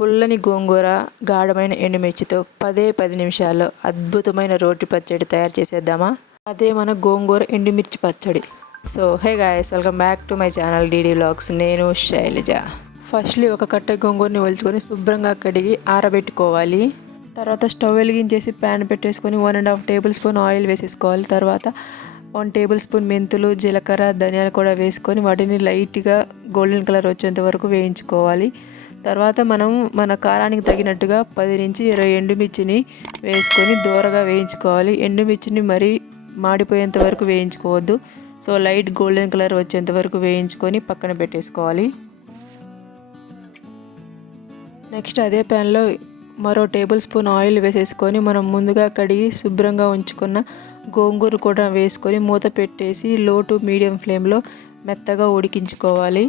పుల్లని గోంగూర గాఢమైన ఎండుమిర్చితో పదే పది నిమిషాల్లో అద్భుతమైన రోటి పచ్చడి తయారు చేసేద్దామా? అదే మన గోంగూర ఎండుమిర్చి పచ్చడి. So hey guys welcome back to my channel DD vlogs. నేను శైలజ. ఫస్ట్లీ ఒక కట్టె గోంగూరని ఒలుచుకొని శుభ్రంగా కడిగి ఆరబెట్టుకోవాలి. తర్వాత స్టవ్ వెలిగించేసి ప్యాన్ పెట్టేసుకొని one and half table spoon oil వేసేసుకోవాలి. తర్వాత వన్ టేబుల్ స్పూన్ మెంతులు జీలకర్ర ధనియాలు కూడా వేసుకొని వాటిని లైట్గా గోల్డెన్ కలర్ వచ్చేంత వరకు వేయించుకోవాలి. తర్వాత మనం మన కారానికి తగినట్టుగా పది నుంచి ఇరవై ఎండుమిర్చిని వేసుకొని దూరగా వేయించుకోవాలి. ఎండుమిర్చిని మరీ మాడిపోయేంత వరకు వేయించుకోవద్దు. సో లైట్ గోల్డెన్ కలర్ వచ్చేంత వరకు వేయించుకొని పక్కన పెట్టేసుకోవాలి. నెక్స్ట్ అదే ప్యాన్లో మరో టేబుల్ స్పూన్ ఆయిల్ వేసేసుకొని మనం ముందుగా కడిగి శుభ్రంగా ఉంచుకున్న గోంగూర కూడా వేసుకొని మూత పెట్టేసి లో టు మీడియం ఫ్లేమ్లో మెత్తగా ఉడికించుకోవాలి.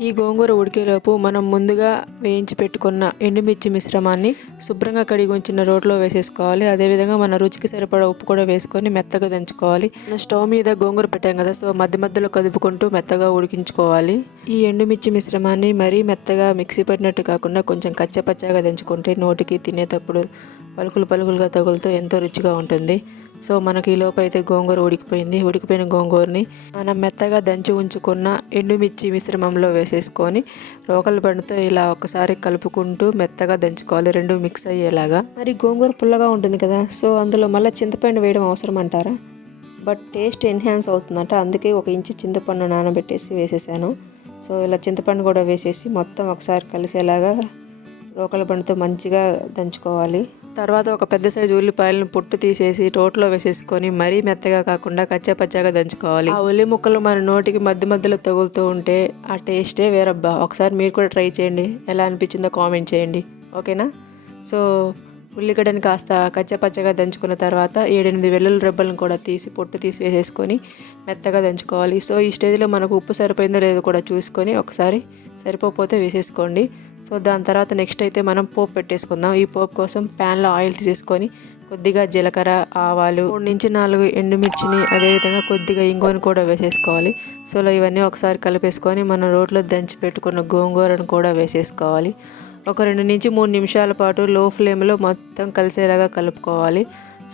ఈ గోంగూర ఉడికేలోపు మనం ముందుగా వేయించి పెట్టుకున్న ఎండుమిర్చి మిశ్రమాన్ని శుభ్రంగా కడిగి ఉంచిన రోట్లో వేసేసుకోవాలి. అదేవిధంగా మన రుచికి సరిపడా ఉప్పు కూడా వేసుకొని మెత్తగా దంచుకోవాలి. మన స్టవ్ మీద గోంగూర పెట్టాం కదా సో మధ్య మధ్యలో కదుపుకుంటూ మెత్తగా ఉడికించుకోవాలి. ఈ ఎండుమిర్చి మిశ్రమాన్ని మరీ మెత్తగా మిక్సీ పట్టినట్టు కాకుండా కొంచెం కచ్చపచ్చగా దంచుకుంటే నోటికి తినేటప్పుడు పలుకులు పలుకులుగా తగులుతూ ఎంతో రుచిగా ఉంటుంది. సో మనకి ఈ లోపు అయితే గోంగూర ఉడికిపోయింది. ఉడికిపోయిన గోంగూరని మనం మెత్తగా దంచి ఉంచుకున్న ఎండుమిర్చి మిశ్రమంలో వేసేసుకొని రోకలు బండితో ఇలా ఒకసారి కలుపుకుంటూ మెత్తగా దంచుకోవాలి. రెండు మిక్స్ అయ్యేలాగా. మరి గోంగూర పుల్లగా ఉంటుంది కదా సో అందులో మళ్ళీ చింతపండు వేయడం అవసరం అంటారా? బట్ టేస్ట్ ఎన్హాన్స్ అవుతుందంట. అందుకే ఒక ఇంచు చింతపండు నానబెట్టేసి వేసేసాను. సో ఇలా చింతపండు కూడా వేసేసి మొత్తం ఒకసారి కలిసేలాగా రోకల బండితో మంచిగా దంచుకోవాలి. తర్వాత ఒక పెద్ద సైజు ఉల్లిపాయలను పొట్టు తీసేసి రోట్లో వేసేసుకొని మరీ మెత్తగా కాకుండా కచ్చాపచ్చాగా దంచుకోవాలి. ఆ ఉల్లి ముక్కలు మన నోటికి మధ్య మధ్యలో తగులుతూ ఉంటే ఆ టేస్టే వేరబ్బా. ఒకసారి మీరు కూడా ట్రై చేయండి. ఎలా అనిపించిందో కామెంట్ చేయండి. ఓకేనా? సో ఉల్లిగడ్డని కాస్త కచ్చపచ్చగా దంచుకున్న తర్వాత ఏడెనిమిది వెల్లుల్లి రెబ్బలను కూడా తీసి పొట్టు తీసి వేసేసుకొని మెత్తగా దంచుకోవాలి. సో ఈ స్టేజ్లో మనకు ఉప్పు సరిపోయిందో లేదో కూడా చూసుకొని ఒకసారి సరిపోతే వేసేసుకోండి. సో దాని తర్వాత నెక్స్ట్ అయితే మనం పోపు పెట్టేసుకుందాం. ఈ పోపు కోసం ప్యాన్లో ఆయిల్ తీసేసుకొని కొద్దిగా జీలకర్ర ఆవాలు మూడు నుంచి నాలుగు ఎండుమిర్చిని అదేవిధంగా కొద్దిగా ఇంగువని కూడా వేసేసుకోవాలి. సో ఇవన్నీ ఒకసారి కలిపేసుకొని మనం రోట్లో దంచి పెట్టుకున్న గోంగూరను కూడా వేసేసుకోవాలి. ఒక రెండు నుంచి మూడు నిమిషాల పాటు లో ఫ్లేమ్లో మొత్తం కలిసేలాగా కలుపుకోవాలి.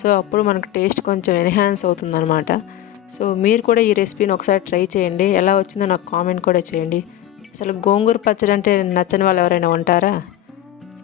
సో అప్పుడు మనకు టేస్ట్ కొంచెం ఎన్హాన్స్ అవుతుందన్నమాట. సో మీరు కూడా ఈ రెసిపీని ఒకసారి ట్రై చేయండి. ఎలా వచ్చిందో నాకు కామెంట్ కూడా చేయండి. అసలు గోంగూర పచ్చడి అంటే నచ్చని వాళ్ళు ఎవరైనా ఉంటారా?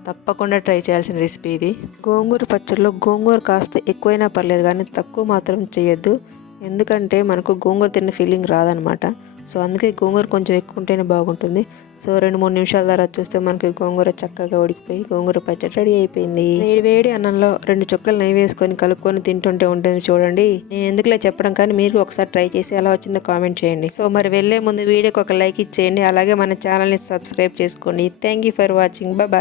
తప్పకుండా ట్రై చేయాల్సిన రెసిపీ ఇది. గోంగూర పచ్చడిలో గోంగూర కాస్త ఎక్కువైనా పర్లేదు కానీ తక్కువ మాత్రం చేయొద్దు. ఎందుకంటే మనకు గోంగూర తిన్న ఫీలింగ్ రాదనమాట. సో అందుకే గోంగూర కొంచెం ఎక్కువ ఉంటేనే బాగుంటుంది. సో రెండు మూడు నిమిషాల తర్వాత చూస్తే మనకి గోంగూర చక్కగా ఉడికిపోయి గోంగూర పచ్చడి రెడీ అయిపోయింది. వేడి వేడి అన్నంలో రెండు చుక్కలు నెయ్యి వేసుకొని కలుపుకొని తింటుంటే ఉంటుంది చూడండి. నేను ఎందుకులే చెప్పడం కానీ మీరు ఒకసారి ట్రై చేసి ఎలా వచ్చిందో కామెంట్ చేయండి. సో మరి వెళ్ళే ముందు వీడియోకి ఒక లైక్ ఇచ్చేయండి. అలాగే మన ఛానల్ని సబ్స్క్రైబ్ చేసుకోండి. Thank you for watching. Bye.